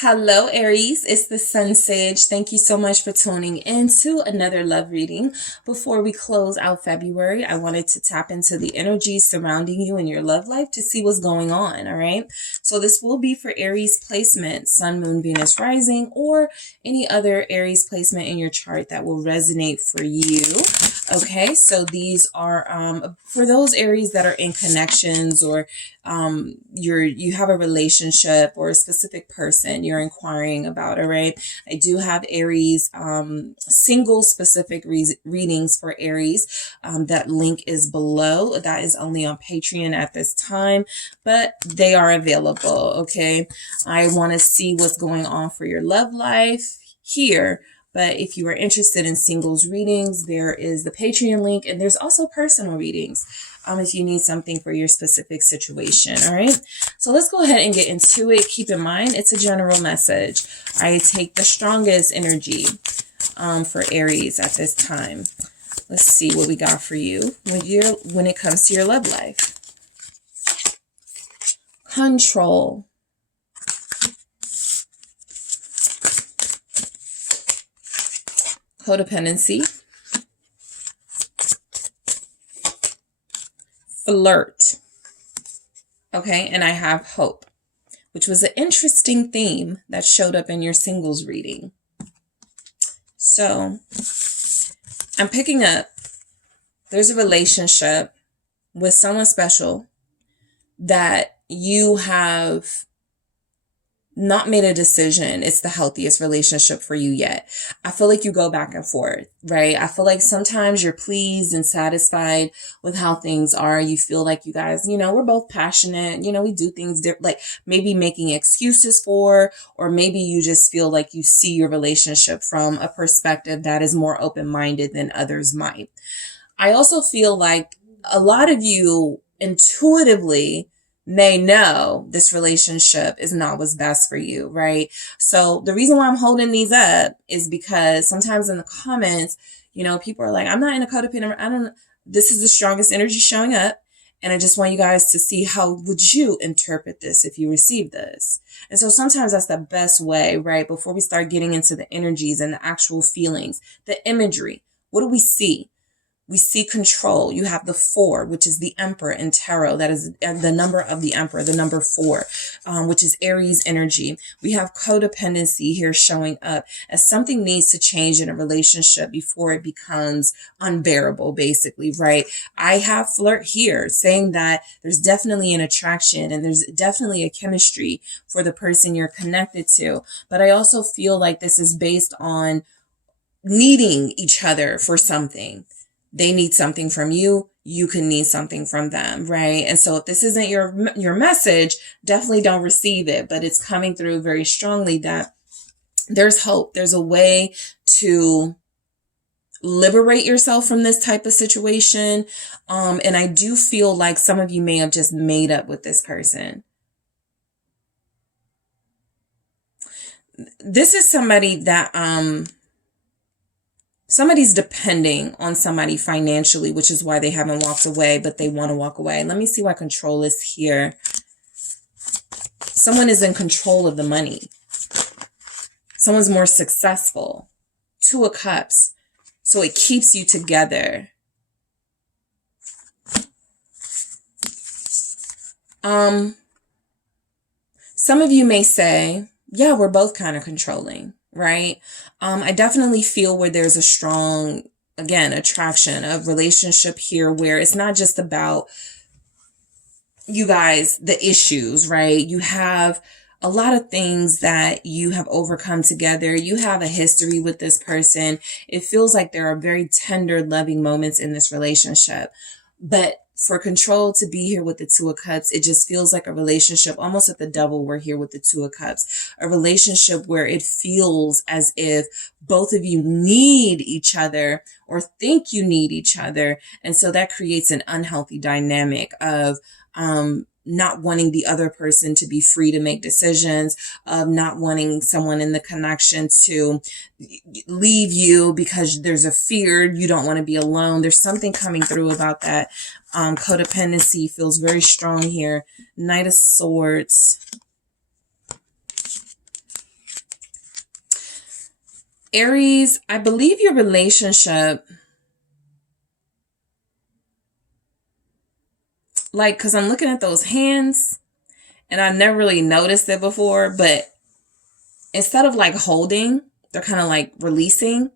Hello, Aries. It's the SunSage. Thank you so much for tuning in to another love reading. Before we close out February, I wanted to tap into the energies surrounding you in your love life to see what's going on, all right? So this will be for Aries placement, Sun, Moon, Venus, Rising, or any other Aries placement in your chart that will resonate for you. Okay, so these are for those Aries that are in connections or you have a relationship or a specific person you're inquiring about. All right, I do have Aries single specific readings for Aries. That link is below. That is only on Patreon at this time, but they are available. Okay, I want to see what's going on for your love life here. But if you are interested in singles readings, there is the Patreon link, and there's also personal readings if you need something for your specific situation. All right, so let's go ahead and get into it. Keep in mind, it's a general message. I take the strongest energy for Aries at this time. Let's see what we got for you when it comes to your love life. Control. Codependency, flirt, okay, and I have hope, which was an interesting theme that showed up in your singles reading. So I'm picking up, there's a relationship with someone special that you have not made a decision it's the healthiest relationship for you yet. I feel like you go back and forth, right? I feel like sometimes you're pleased and satisfied with how things are. You feel like you guys, we're both passionate, we do things different, like maybe making excuses for, or maybe you just feel like you see your relationship from a perspective that is more open-minded than others might. I also feel like a lot of you intuitively may know this relationship is not what's best for you, right? So the reason why I'm holding these up is because sometimes in the comments, people are like, I'm not in a codependent, this is the strongest energy showing up. And I just want you guys to see how would you interpret this if you receive this. And so sometimes that's the best way, right? Before we start getting into the energies and the actual feelings, the imagery, what do we see? We see control. You have the 4, which is the Emperor in tarot. That is the number of the Emperor, the number 4, which is Aries energy. We have codependency here showing up as something needs to change in a relationship before it becomes unbearable, basically, right? I have flirt here saying that there's definitely an attraction and there's definitely a chemistry for the person you're connected to. But I also feel like this is based on needing each other for something. They need something from you. You can need something from them, right? And so if this isn't your message, definitely don't receive it. But it's coming through very strongly that there's hope. There's a way to liberate yourself from this type of situation. And I do feel like some of you may have just made up with this person. This is somebody that somebody's depending on somebody financially, which is why they haven't walked away, but they want to walk away. Let me see why control is here. Someone is in control of the money. Someone's more successful. 2 of Cups. So it keeps you together. Some of you may say, yeah, we're both kind of controlling. Right? I definitely feel where there's a strong, again, attraction of relationship here where it's not just about you guys, the issues, right? You have a lot of things that you have overcome together. You have a history with this person. It feels like there are very tender, loving moments in this relationship. But for control to be here with the 2 of Cups, it just feels like a relationship, almost at the double, we're here with the 2 of Cups, a relationship where it feels as if both of you need each other or think you need each other. And so that creates an unhealthy dynamic of, not wanting the other person to be free to make decisions, of not wanting someone in the connection to leave you because there's a fear you don't want to be alone. There's something coming through about that. Codependency feels very strong here. Knight of Swords. Aries, I believe your relationship, like, because I'm looking at those hands and I never really noticed it before, but instead of like holding, they're kind of like releasing.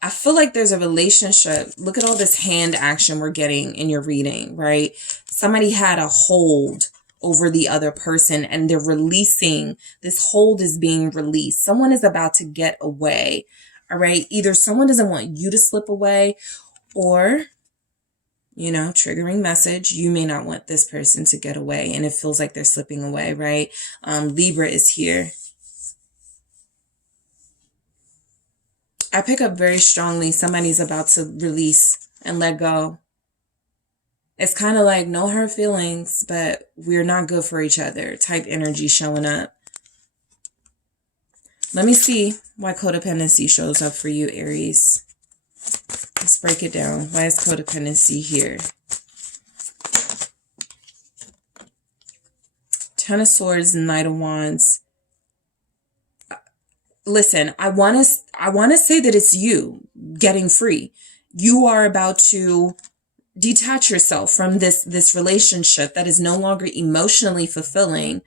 I feel like there's a relationship. Look at all this hand action we're getting in your reading, right? Somebody had a hold over the other person and they're releasing. This hold is being released. Someone is about to get away, all right? Either someone doesn't want you to slip away or, you know, triggering message, you may not want this person to get away and it feels like they're slipping away, right? Libra is here. I pick up very strongly somebody's about to release and let go. It's kind of like no hard feelings, but we're not good for each other type energy showing up. Let me see why codependency shows up for you, Aries. Let's break it down. Why is codependency here? Ten of Swords and Knight of Wands. Listen, I want to say that it's you getting free. You are about to detach yourself from this relationship that is no longer emotionally fulfilling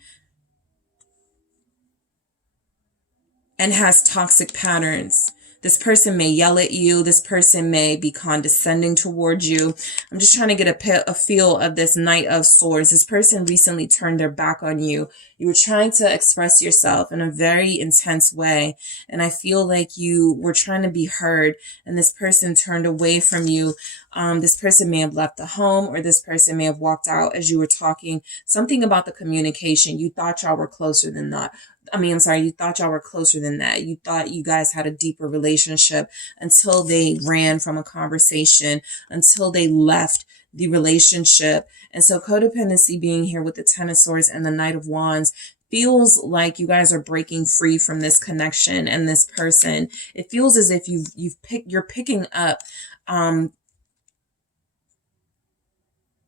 and has toxic patterns. This person may yell at you. This person may be condescending towards you. I'm just trying to get a feel of this Knight of Swords. This person recently turned their back on you. You were trying to express yourself in a very intense way. And I feel like you were trying to be heard and this person turned away from you. This person may have left the home or this person may have walked out as you were talking. Something about the communication. You thought y'all were closer than that. You thought y'all were closer than that. You thought you guys had a deeper relationship until they ran from a conversation, until they left the relationship. And so codependency being here with the Ten of Swords and the Knight of Wands feels like you guys are breaking free from this connection and this person. It feels as if you're picking up,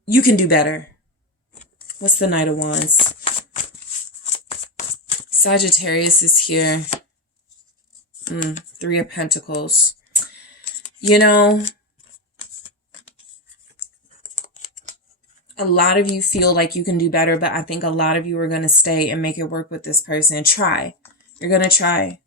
you can do better. What's the Knight of Wands? Sagittarius is here. Three of Pentacles. You know, a lot of you feel like you can do better, but I think a lot of you are going to stay and make it work with this person. Try. You're going to try.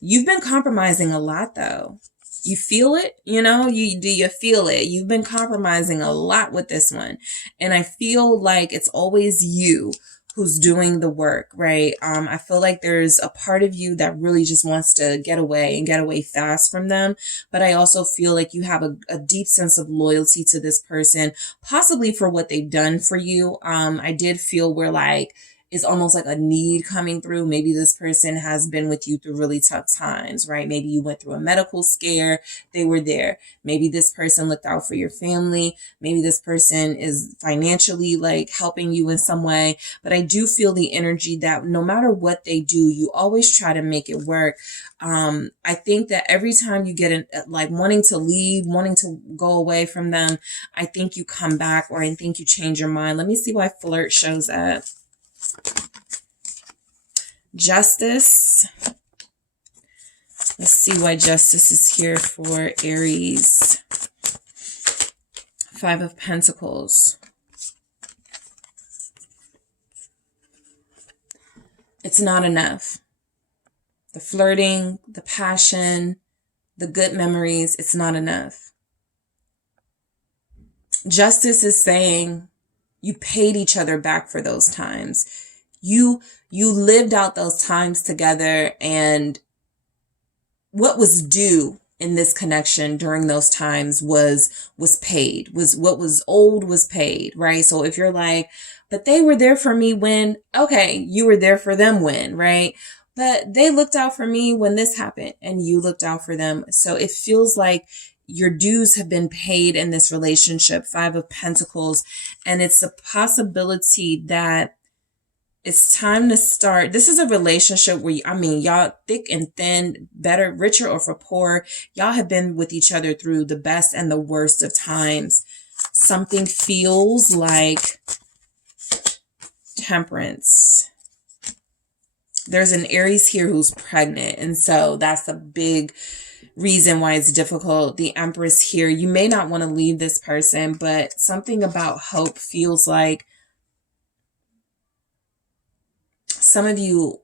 You've been compromising a lot, though. You feel it, you know, you feel it? You've been compromising a lot with this one. And I feel like it's always you who's doing the work, right? I feel like there's a part of you that really just wants to get away and get away fast from them. But I also feel like you have a deep sense of loyalty to this person, possibly for what they've done for you. I did feel where like, it's almost like a need coming through. Maybe this person has been with you through really tough times, right? Maybe you went through a medical scare. They were there. Maybe this person looked out for your family. Maybe this person is financially like helping you in some way. But I do feel the energy that no matter what they do, you always try to make it work. I think that every time you get like wanting to leave, wanting to go away from them, I think you come back or I think you change your mind. Let me see why flirt shows up. Justice. Let's see why justice is here for Aries. Five of Pentacles. It's not enough. The flirting, the passion, the good memories, it's not enough. Justice is saying you paid each other back for those times. You lived out those times together, and what was due in this connection during those times was paid, was what was owed was paid, right? So if you're like, but they were there for me when, okay, you were there for them when, right? But they looked out for me when this happened and you looked out for them. So it feels like your dues have been paid in this relationship, Five of Pentacles, and it's a possibility that it's time to start. This is a relationship where, y'all thick and thin, better, richer or for poor. Y'all have been with each other through the best and the worst of times. Something feels like Temperance. There's an Aries here who's pregnant. And so that's a big reason why it's difficult. The Empress here, you may not want to leave this person, but something about hope feels like some of you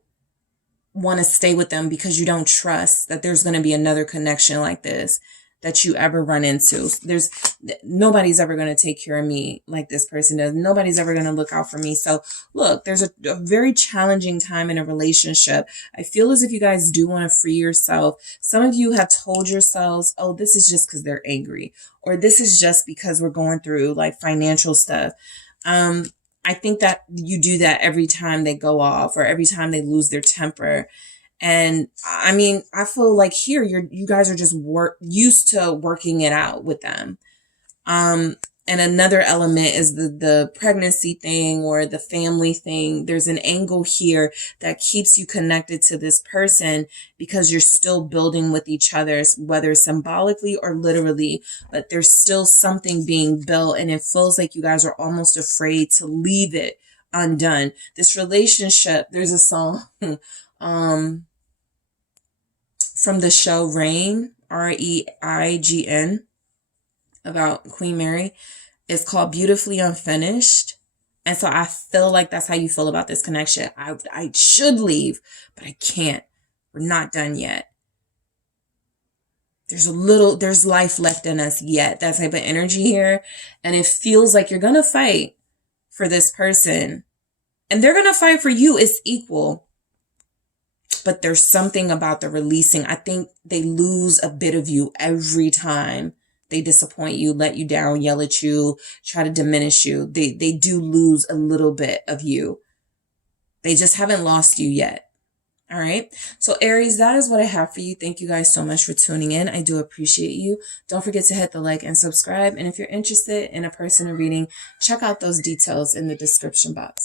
want to stay with them because you don't trust that there's going to be another connection like this that you ever run into. Nobody's ever going to take care of me like this person does. Nobody's ever going to look out for me. So look, there's a very challenging time in a relationship. I feel as if you guys do want to free yourself. Some of you have told yourselves, oh, this is just because they're angry, or this is just because we're going through like financial stuff. I think that you do that every time they go off or every time they lose their temper. And I mean, I feel like here you guys are just used to working it out with them. And another element is the pregnancy thing or the family thing. There's an angle here that keeps you connected to this person because you're still building with each other, whether symbolically or literally, but there's still something being built, and it feels like you guys are almost afraid to leave it undone. This relationship, there's a song, from the show Reign, Reign, about Queen Mary. It's called Beautifully Unfinished. And so I feel like that's how you feel about this connection. I should leave, but I can't. We're not done yet. There's life left in us yet. That type of energy here. And it feels like you're going to fight for this person. And they're going to fight for you. It's equal. But there's something about the releasing. I think they lose a bit of you every time they disappoint you, let you down, yell at you, try to diminish you. They do lose a little bit of you. They just haven't lost you yet. All right. So Aries, that is what I have for you. Thank you guys so much for tuning in. I do appreciate you. Don't forget to hit the like and subscribe. And if you're interested in a personal reading, check out those details in the description box.